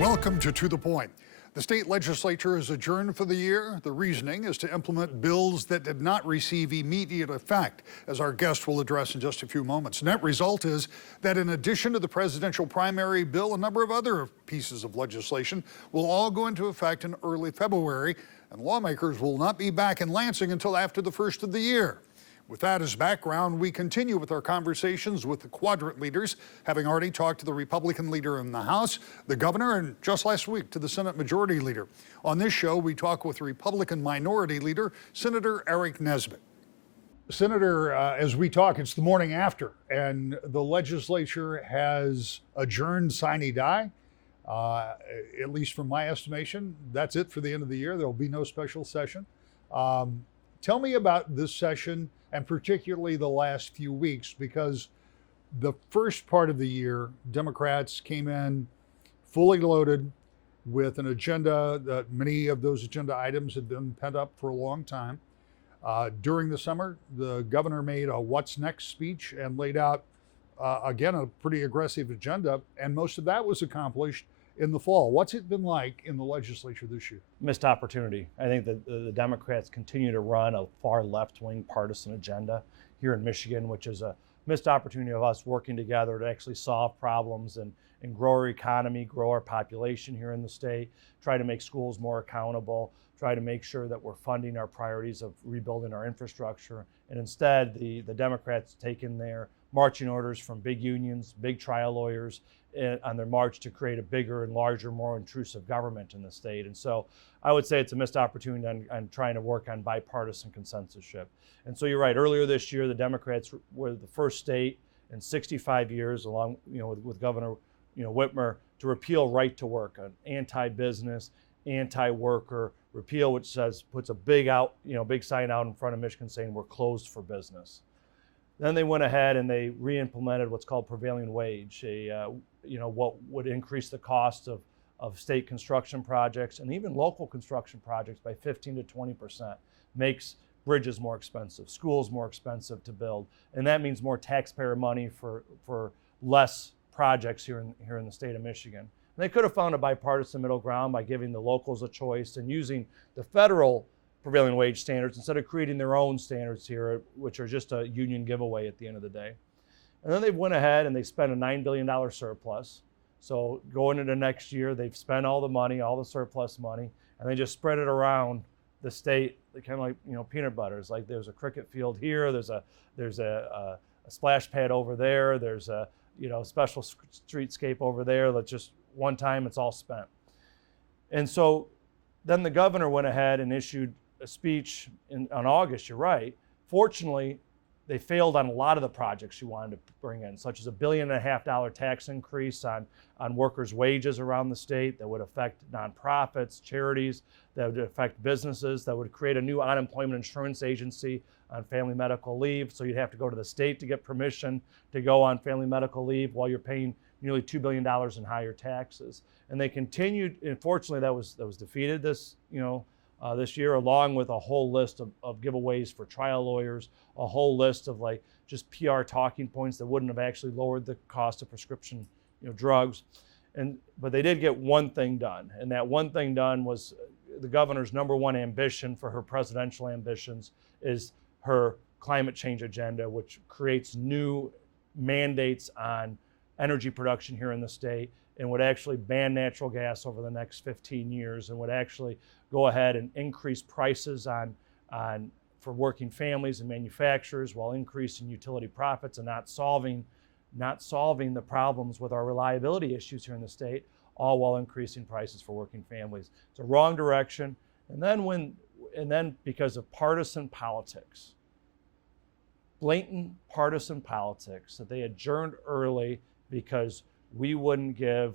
Welcome to the Point. The state legislature is adjourned for the year. The reasoning is to implement bills that did not receive immediate effect, as our guest will address in just a few moments. Net result is that in addition to the presidential primary bill, a number of other pieces of legislation will all go into effect in early February, and lawmakers will not be back in Lansing until after the first of the year. With that as background, we continue with our conversations with the quadrant leaders, having already talked to the Republican leader in the House, the governor, and just last week to the Senate Majority Leader. On this show, we talk with Republican Minority Leader, Senator Eric Nesbitt. Senator, as we talk, it's the morning after, and the legislature has adjourned sine die. At least from my estimation, that's it for the end of the year. There will be no special session. Tell me about this session, and particularly the last few weeks, because the first part of the year, Democrats came in fully loaded with an agenda that many of those agenda items had been pent up for a long time. During the summer, the governor made a what's next speech and laid out, again, a pretty aggressive agenda, and most of that was accomplished in the fall. What's it been like in the legislature this year? Missed opportunity. I think that the Democrats continue to run a far left-wing partisan agenda here in Michigan, which is a missed opportunity of us working together to actually solve problems and grow our economy, grow our population here in the state, try to make schools more accountable, try to make sure that we're funding our priorities of rebuilding our infrastructure. And instead, the Democrats taken their marching orders from big unions, big trial lawyers, on their march to create a bigger and larger, more intrusive government in the state. And so I would say it's a missed opportunity on trying to work on bipartisan consensusship. And so you're right, earlier this year, the Democrats were the first state in 65 years, along with Governor Whitmer, to repeal right to work, an anti-business, anti-worker repeal, which puts a big sign out in front of Michigan saying we're closed for business. Then they went ahead and they re-implemented what's called prevailing wage, what would increase the cost of state construction projects and even local construction projects by 15 to 20%, makes bridges more expensive, schools more expensive to build, and that means more taxpayer money for less projects here in the state of Michigan. And they could have found a bipartisan middle ground by giving the locals a choice and using the federal prevailing wage standards instead of creating their own standards here, which are just a union giveaway at the end of the day. And then they went ahead and they spent a $9 billion surplus. So going into next year, they've spent all the money, all the surplus money, and they just spread it around the state, kind of like peanut butter. It's like there's a cricket field here, there's a splash pad over there, there's a special streetscape over there. That just one time it's all spent. And so then the governor went ahead and issued a speech on August, you're right. Fortunately, they failed on a lot of the projects she wanted to bring in, such as a $1.5 billion tax increase on workers' wages around the state that would affect nonprofits, charities, that would affect businesses, that would create a new unemployment insurance agency on family medical leave. So you'd have to go to the state to get permission to go on family medical leave while you're paying nearly $2 billion in higher taxes. And they continued, unfortunately, that was defeated this year, along with a whole list of giveaways for trial lawyers, a whole list of just PR talking points that wouldn't have actually lowered the cost of prescription drugs. But they did get one thing done, and that one thing done was the governor's number one ambition for her presidential ambitions is her climate change agenda, which creates new mandates on energy production here in the state and would actually ban natural gas over the next 15 years and would actually go ahead and increase prices for working families and manufacturers while increasing utility profits and not solving the problems with our reliability issues here in the state, all while increasing prices for working families. It's a wrong direction. And then because of partisan politics, blatant partisan politics, that they adjourned early because we wouldn't give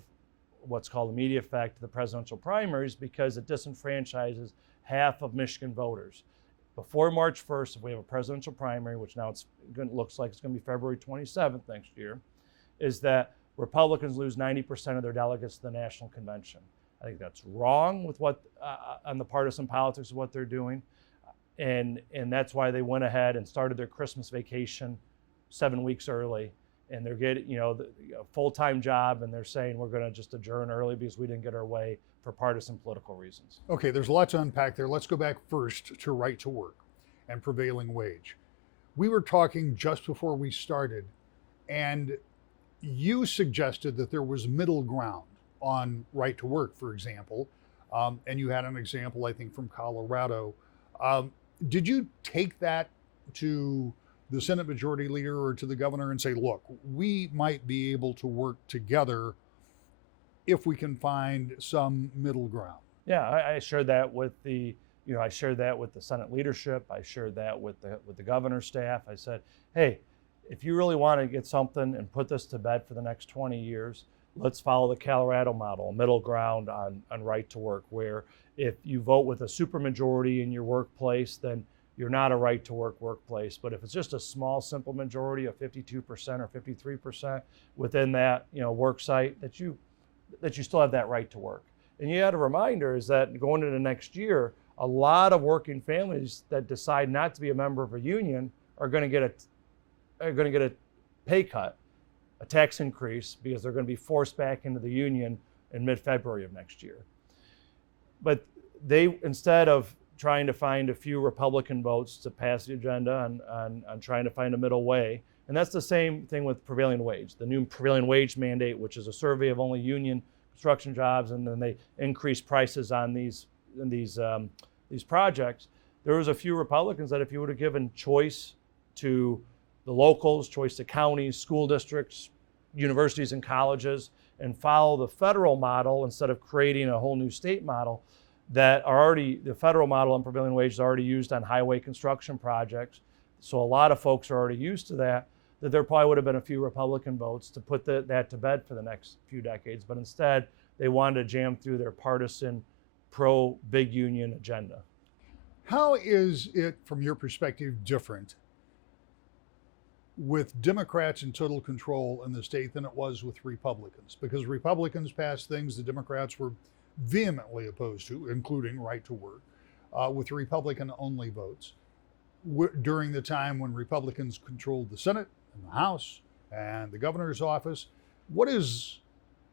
what's called immediate effect to the presidential primaries because it disenfranchises half of Michigan voters. Before March 1st, if we have a presidential primary, which now looks like it's going to be February 27th next year, is that Republicans lose 90% of their delegates to the National Convention. I think that's wrong with on the partisan politics of what they're doing. And that's why they went ahead and started their Christmas vacation 7 weeks early and they're getting, a full-time job, and they're saying we're going to just adjourn early because we didn't get our way for partisan political reasons. Okay, there's a lot to unpack there. Let's go back first to right to work and prevailing wage. We were talking just before we started, and you suggested that there was middle ground on right to work, for example, and you had an example, I think, from Colorado. Did you take that to the Senate Majority Leader or to the governor and say, look, we might be able to work together if we can find some middle ground? Yeah, I shared that with the Senate leadership. I shared that with the governor's staff. I said, hey, if you really want to get something and put this to bed for the next 20 years, let's follow the Colorado model, middle ground on right to work, where if you vote with a supermajority in your workplace, then you're not a right to work workplace. But if it's just a small, simple majority of 52% or 53% within that work site, that you still have that right to work. And you had a reminder is that going into next year, a lot of working families that decide not to be a member of a union are going to get a pay cut, a tax increase, because they're going to be forced back into the union in mid-February of next year. But they, instead of trying to find a few Republican votes to pass the agenda on trying to find a middle way, and that's the same thing with prevailing wage, the new prevailing wage mandate, which is a survey of only union construction jobs, and then they increase prices on these projects. There was a few Republicans that if you would have given choice to the locals, choice to counties, school districts, universities and colleges, and follow the federal model instead of creating a whole new state model, that are already, the federal model on prevailing wage is already used on highway construction projects. So a lot of folks are already used to that there probably would have been a few Republican votes to put that to bed for the next few decades. But instead, they wanted to jam through their partisan pro-big union agenda. How is it, from your perspective, different with Democrats in total control in the state than it was with Republicans? Because Republicans passed things the Democrats were vehemently opposed to, including right to work, with Republican-only votes during the time when Republicans controlled the Senate and the House and the governor's office. What is,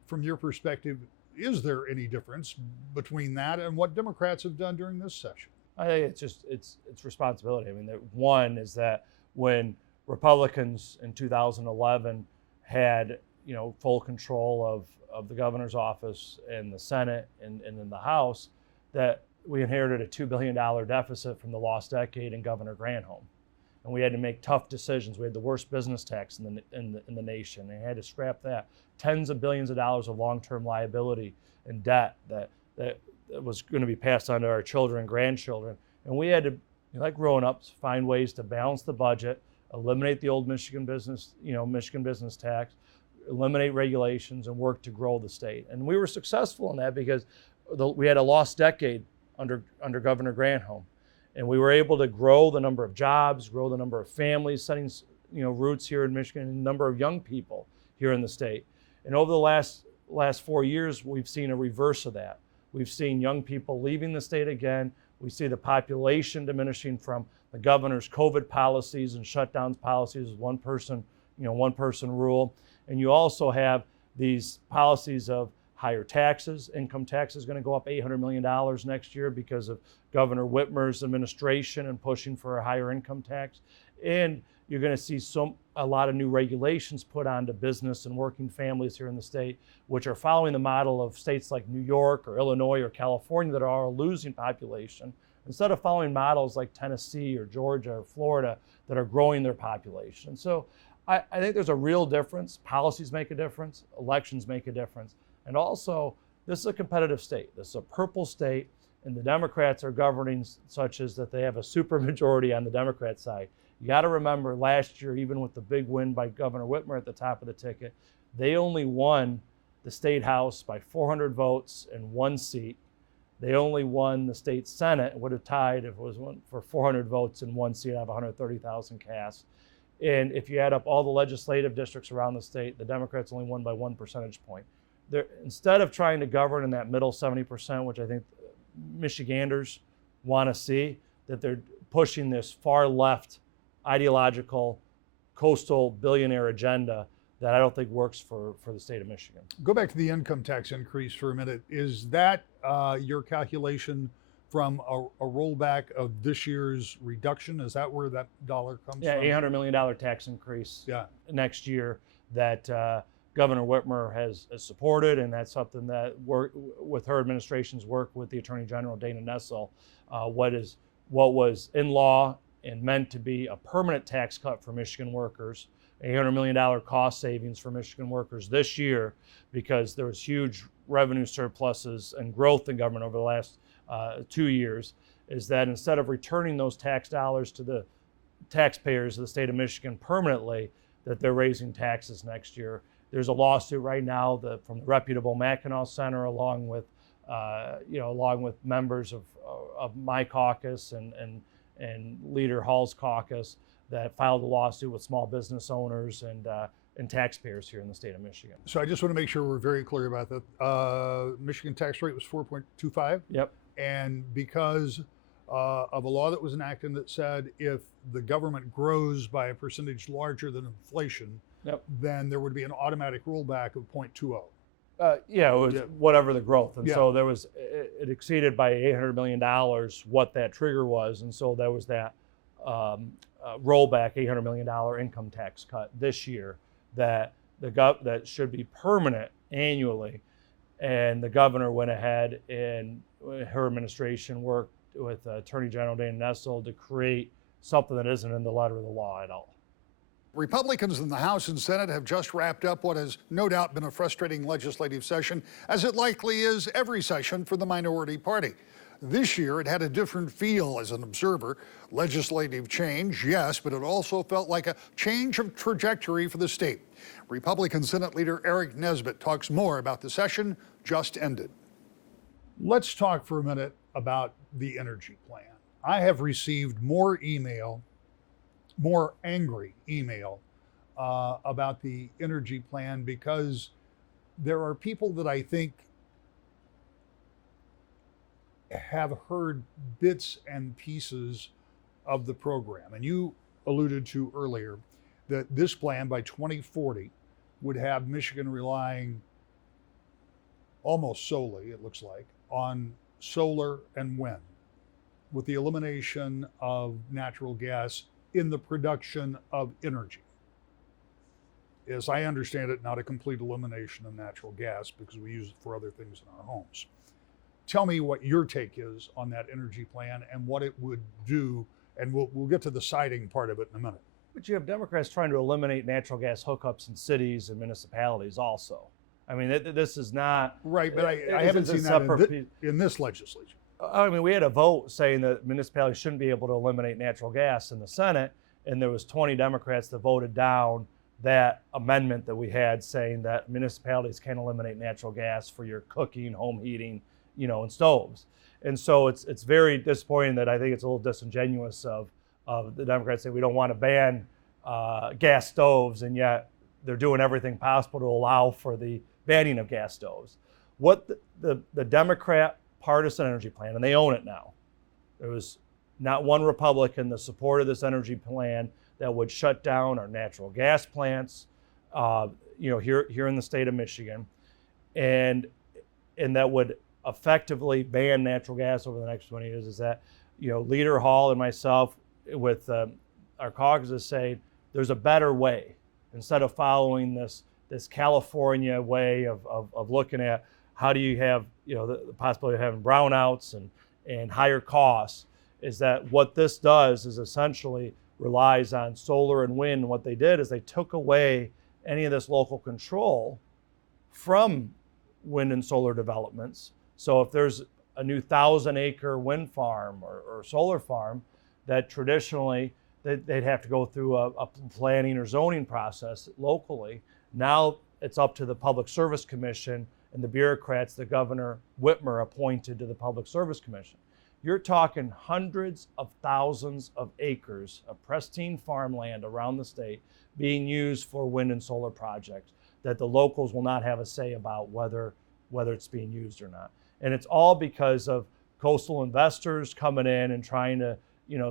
from your perspective, is there any difference between that and what Democrats have done during this session? I think it's responsibility. I mean, one is that when Republicans in 2011 had full control of the governor's office and the Senate and in the House, that we inherited a $2 billion deficit from the lost decade in Governor Granholm, and we had to make tough decisions. We had the worst business tax in the nation, and we had to scrap that. Tens of billions of dollars of long-term liability and debt that was going to be passed on to our children and grandchildren, and we had to, like grown-ups, find ways to balance the budget, eliminate the old Michigan business tax, eliminate regulations, and work to grow the state. And we were successful in that because we had a lost decade under Governor Granholm, and we were able to grow the number of jobs, grow the number of families setting roots here in Michigan, and the number of young people here in the state. And over the last 4 years, we've seen a reverse of that. We've seen young people leaving the state again. We see the population diminishing from the governor's COVID policies and shutdowns policies, one person rule. And you also have these policies of higher taxes. Income tax is going to go up $800 million next year because of Governor Whitmer's administration and pushing for a higher income tax. And you're going to see a lot of new regulations put onto business and working families here in the state, which are following the model of states like New York or Illinois or California that are all losing population, instead of following models like Tennessee or Georgia or Florida that are growing their population. So I think there's a real difference. Policies make a difference. Elections make a difference. And also, this is a competitive state. This is a purple state, and the Democrats are governing such as that they have a supermajority on the Democrat side. You got to remember last year, even with the big win by Governor Whitmer at the top of the ticket, they only won the state house by 400 votes and one seat. They only won the state Senate, would have tied if it was one for 400 votes and one seat out of 130,000 cast. And if you add up all the legislative districts around the state, the Democrats only won by 1 percentage point. Instead of trying to govern in that middle 70%, which I think Michiganders want to see, that they're pushing this far left ideological coastal billionaire agenda that I don't think works for the state of Michigan. Go back to the income tax increase for a minute. Is that your calculation from a rollback of this year's reduction? Is that where that dollar comes Yeah, from? $800 million tax increase next year that Governor Whitmer has supported, and that's something that with her administration's work with the Attorney General Dana Nessel, what was in law and meant to be a permanent tax cut for Michigan workers, $800 million cost savings for Michigan workers this year, because there was huge revenue surpluses and growth in government over the last 2 years, is that instead of returning those tax dollars to the taxpayers of the state of Michigan permanently, that they're raising taxes next year. There's a lawsuit right now from the reputable Mackinac Center, along with members of my caucus and Leader Hall's caucus, that filed a lawsuit with small business owners and taxpayers here in the state of Michigan. So I just want to make sure we're very clear about that. Michigan tax rate was 4.25. Yep. And because of a law that was enacted that said if the government grows by a percentage larger than inflation, then there would be an automatic rollback of 0.20. It was whatever the growth. And so there was, it exceeded by $800 million what that trigger was. And so there was that rollback $800 million income tax cut this year that that should be permanent annually. And the governor went ahead and her administration worked with Attorney General Dana Nessel to create something that isn't in the letter of the law at all. Republicans in the House and Senate have just wrapped up what has no doubt been a frustrating legislative session, as it likely is every session for the minority party. This year, it had a different feel as an observer. Legislative change, yes, but it also felt like a change of trajectory for the state. Republican Senate Leader Eric Nesbitt talks more about the session just ended. Let's talk for a minute about the energy plan. I have received more angry email about the energy plan, because there are people that I think have heard bits and pieces of the program. And you alluded to earlier that this plan by 2040 would have Michigan relying almost solely, it looks like, on solar and wind, with the elimination of natural gas in the production of energy. As I understand it, not a complete elimination of natural gas, because we use it for other things in our homes. Tell me what your take is on that energy plan and what it would do, and we'll get to the siding part of it in a minute. But you have Democrats trying to eliminate natural gas hookups in cities and municipalities also. I mean, this is not... Right, but I haven't seen that in this legislature. I mean, we had a vote saying that municipalities shouldn't be able to eliminate natural gas in the Senate, and there was 20 Democrats that voted down that amendment that we had saying that municipalities can't eliminate natural gas for your cooking, home heating, and stoves. And so it's very disappointing that I think it's a little disingenuous of the Democrats saying we don't want to ban gas stoves, and yet they're doing everything possible to allow for the banning of gas stoves. What the Democrat partisan energy plan, and they own it now. There was not one Republican that supported this energy plan that would shut down our natural gas plants, here in the state of Michigan, and that would effectively ban natural gas over the next 20 years. Is that, Leader Hall and myself with our caucuses say there's a better way, instead of following this California way of looking at how do you have the possibility of having brownouts and higher costs, is that what this does is essentially relies on solar and wind. And what they did is they took away any of this local control from wind and solar developments. So if there's a new 1,000-acre wind farm or solar farm, that traditionally they'd have to go through a planning or zoning process locally. Now it's up to the Public Service Commission and the bureaucrats that Governor Whitmer appointed to the Public Service Commission. You're talking hundreds of thousands of acres of pristine farmland around the state being used for wind and solar projects that the locals will not have a say about whether it's being used or not. And it's all because of coastal investors coming in and trying to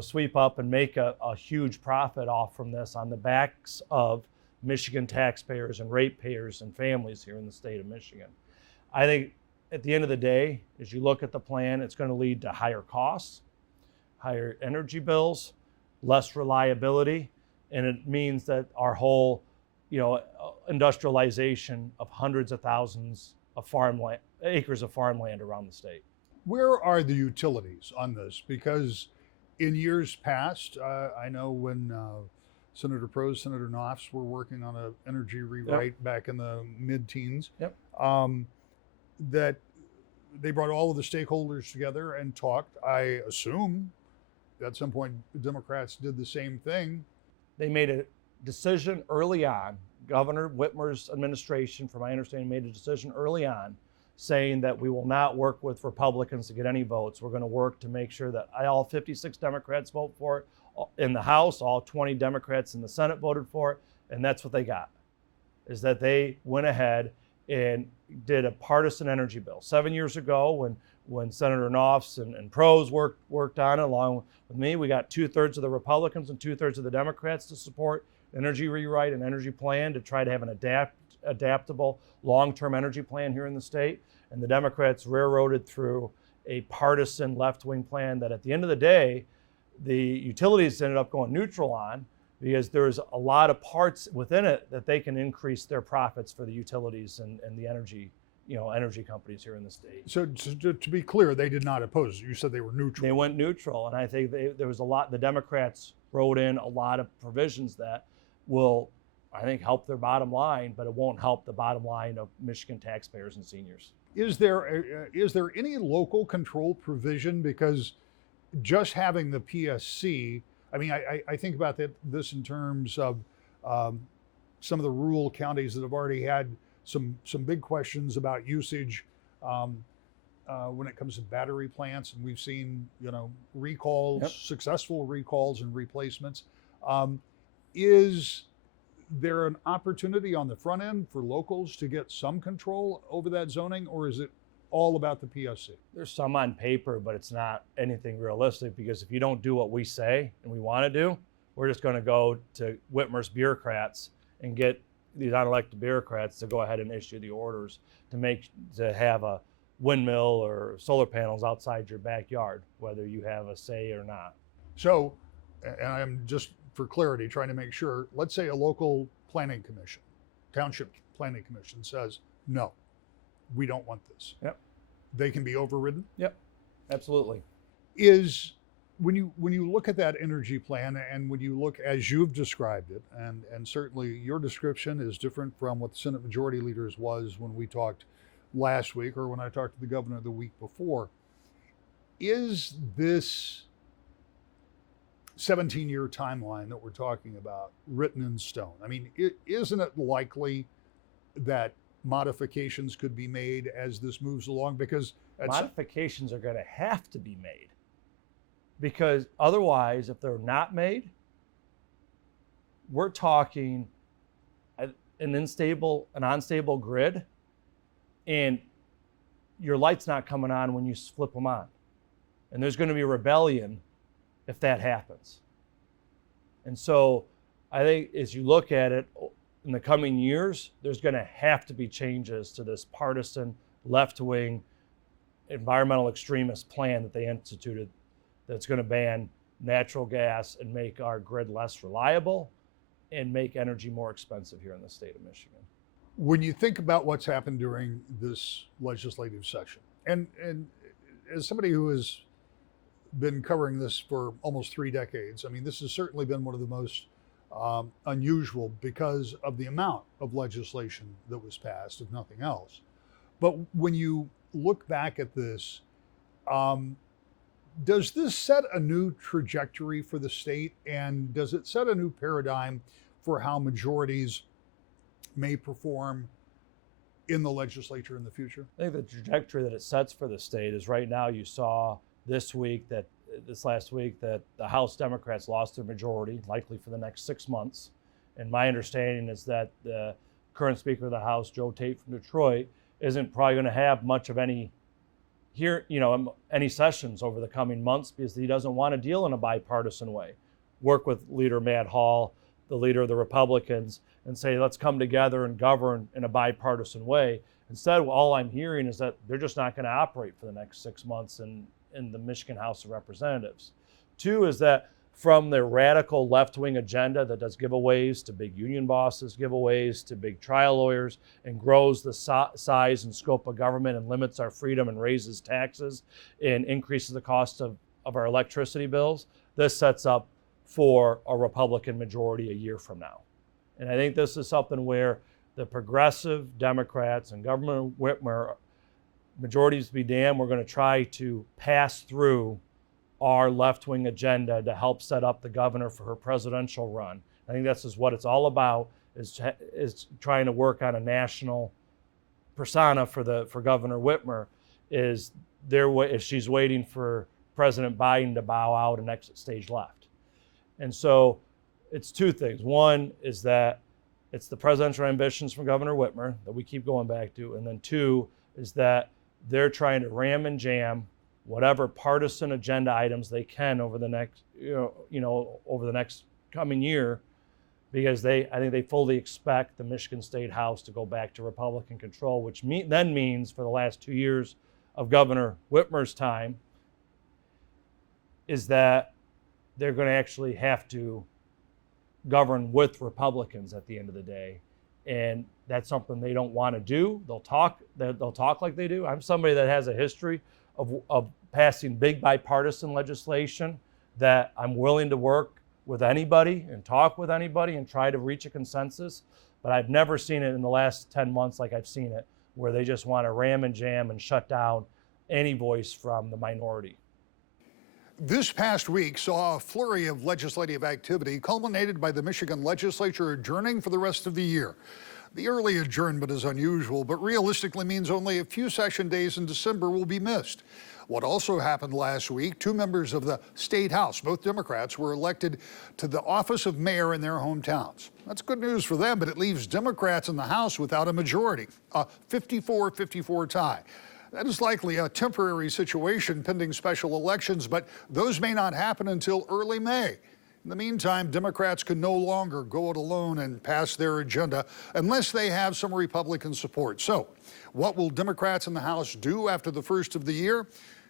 sweep up and make a huge profit off from this on the backs of Michigan taxpayers and ratepayers and families here in the state of Michigan. I think at the end of the day, as you look at the plan, it's going to lead to higher costs, higher energy bills, less reliability, and it means that our whole, industrialization of hundreds of thousands of farmland, acres of farmland around the state. Where are the utilities on this? Because in years past, I know when Senator Prose, Senator Knopf were working on an energy rewrite back in the mid-teens, that they brought all of the stakeholders together and talked. I assume at some point the Democrats did the same thing. They made a decision early on. Governor Whitmer's administration, from my understanding, made a decision early on saying that we will not work with Republicans to get any votes. We're going to work to make sure that all 56 Democrats vote for it in the House, all 20 Democrats in the Senate voted for it, and that's what they got, is that they went ahead and did a partisan energy bill. 7 years ago, when Senator Knopf and Prose worked on it along with me, we got 2/3 of the Republicans and 2/3 of the Democrats to support energy rewrite and energy plan to try to have an adaptable long-term energy plan here in the state. And the Democrats railroaded through a partisan left-wing plan that at the end of the day, the utilities ended up going neutral on, because there's a lot of parts within it that they can increase their profits for the utilities and the energy companies here in the state. So to be clear, they did not oppose it. You said they were neutral. They went neutral, and I think there was a lot. The Democrats wrote in a lot of provisions that will, I think, help their bottom line, but it won't help the bottom line of Michigan taxpayers and seniors. Is there any local control provision? Because just having the PSC, I mean, I think about this in terms of some of the rural counties that have already had some big questions about usage when it comes to battery plants, and we've seen recalls, successful recalls and replacements. Is there an opportunity on the front end for locals to get some control over that zoning, or is it all about the PSC? There's some on paper, but it's not anything realistic, because if you don't do what we say and we want to do, we're just going to go to Whitmer's bureaucrats and get these unelected bureaucrats to go ahead and issue the orders to have a windmill or solar panels outside your backyard, whether you have a say or not. So, and I'm just for clarity trying to make sure, let's say a local planning commission, township planning commission says, no, we don't want this. Yep. They can be overridden? Yep, absolutely. When you look at that energy plan, and when you look as you've described it, and certainly your description is different from what the Senate Majority Leader's was when we talked last week or when I talked to the governor the week before, is this 17-year timeline that we're talking about written in stone? I mean, isn't it likely that modifications could be made as this moves along? Because modifications are going to have to be made, because otherwise, if they're not made, we're talking an unstable grid, and your light's not coming on when you flip them on. And there's going to be rebellion if that happens. And so I think as you look at it in the coming years, there's going to have to be changes to this partisan left-wing environmental extremist plan that they instituted, that's going to ban natural gas and make our grid less reliable and make energy more expensive here in the state of Michigan. When you think about what's happened during this legislative session, and as somebody who has been covering this for almost 3 decades, I mean, this has certainly been one of the most unusual because of the amount of legislation that was passed, if nothing else. But when you look back at this, does this set a new trajectory for the state, and does it set a new paradigm for how majorities may perform in the legislature in the future? I think the trajectory that it sets for the state is, right now you saw this last week that the House Democrats lost their majority, likely for the next 6 months. And my understanding is that the current Speaker of the House, Joe Tate from Detroit, isn't probably going to have much of any sessions over the coming months, because he doesn't want to deal in a bipartisan way. Work with Leader Matt Hall, the leader of the Republicans and say, let's come together and govern in a bipartisan way. Instead, all I'm hearing is that they're just not going to operate for the next 6 months in the Michigan House of Representatives. Two is that from their radical left-wing agenda that does giveaways to big union bosses, giveaways to big trial lawyers, and grows the size and scope of government and limits our freedom and raises taxes and increases the cost of our electricity bills, this sets up for a Republican majority a year from now. And I think this is something where the progressive Democrats and Governor Whitmer, majorities be damned, we're going to try to pass through our left-wing agenda to help set up the governor for her presidential run. I think this is what it's all about, is trying to work on a national persona for Governor Whitmer, is if she's waiting for President Biden to bow out and exit stage left. And so it's two things. One is that it's the presidential ambitions from Governor Whitmer that we keep going back to. And then two is that they're trying to ram and jam whatever partisan agenda items they can over the next, over the next coming year, because I think they fully expect the Michigan State House to go back to Republican control, which then means for the last 2 years of Governor Whitmer's time is that they're going to actually have to govern with Republicans at the end of the day. And that's something they don't want to do. They'll talk like they do. I'm somebody that has a history of passing big bipartisan legislation, that I'm willing to work with anybody and talk with anybody and try to reach a consensus. But I've never seen it in the last 10 months like I've seen it, where they just want to ram and jam and shut down any voice from the minority. This past week saw a flurry of legislative activity culminated by the Michigan legislature adjourning for the rest of the year. The early adjournment is unusual, but realistically means only a few session days in December will be missed. What also happened last week, 2 members of the State House, both Democrats, were elected to the office of mayor in their hometowns. That's good news for them, but it leaves Democrats in the House without a majority, a 54-54 tie. That is likely a temporary situation pending special elections, but those may not happen until early May. In the meantime, Democrats can no longer go it alone and pass their agenda unless they have some Republican support. So, what will Democrats in the House do after the first of the year?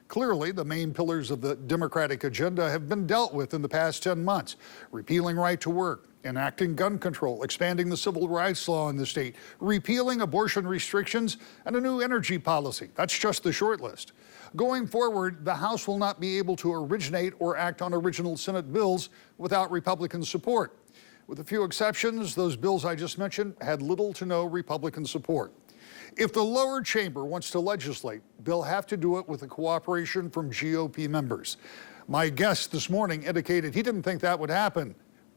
Clearly, the main pillars of the Democratic agenda have been dealt with in the past 10 months. Repealing right to work, enacting gun control, expanding the civil rights law in the state, repealing abortion restrictions, and a new energy policy. That's just the short list. Going forward, the House will not be able to originate or act on original Senate bills without Republican support. With a few exceptions, those bills I just mentioned had little to no Republican support. If the lower chamber wants to legislate, they'll have to do it with the cooperation from GOP members. My guest this morning indicated he didn't think that would happen.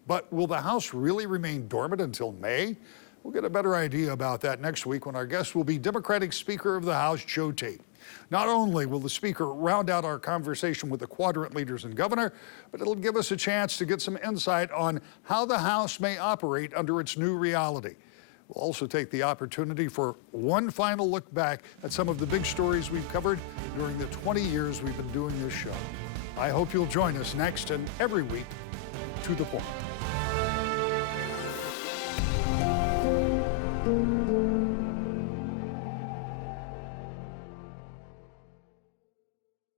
But will the House really remain dormant until May? We'll get a better idea about that next week when our guest will be Democratic Speaker of the House, Joe Tate. Not only will the Speaker round out our conversation with the quadrant leaders and governor, but it'll give us a chance to get some insight on how the House may operate under its new reality. We'll also take the opportunity for one final look back at some of the big stories we've covered during the 20 years we've been doing this show. I hope you'll join us next and every week. To the point.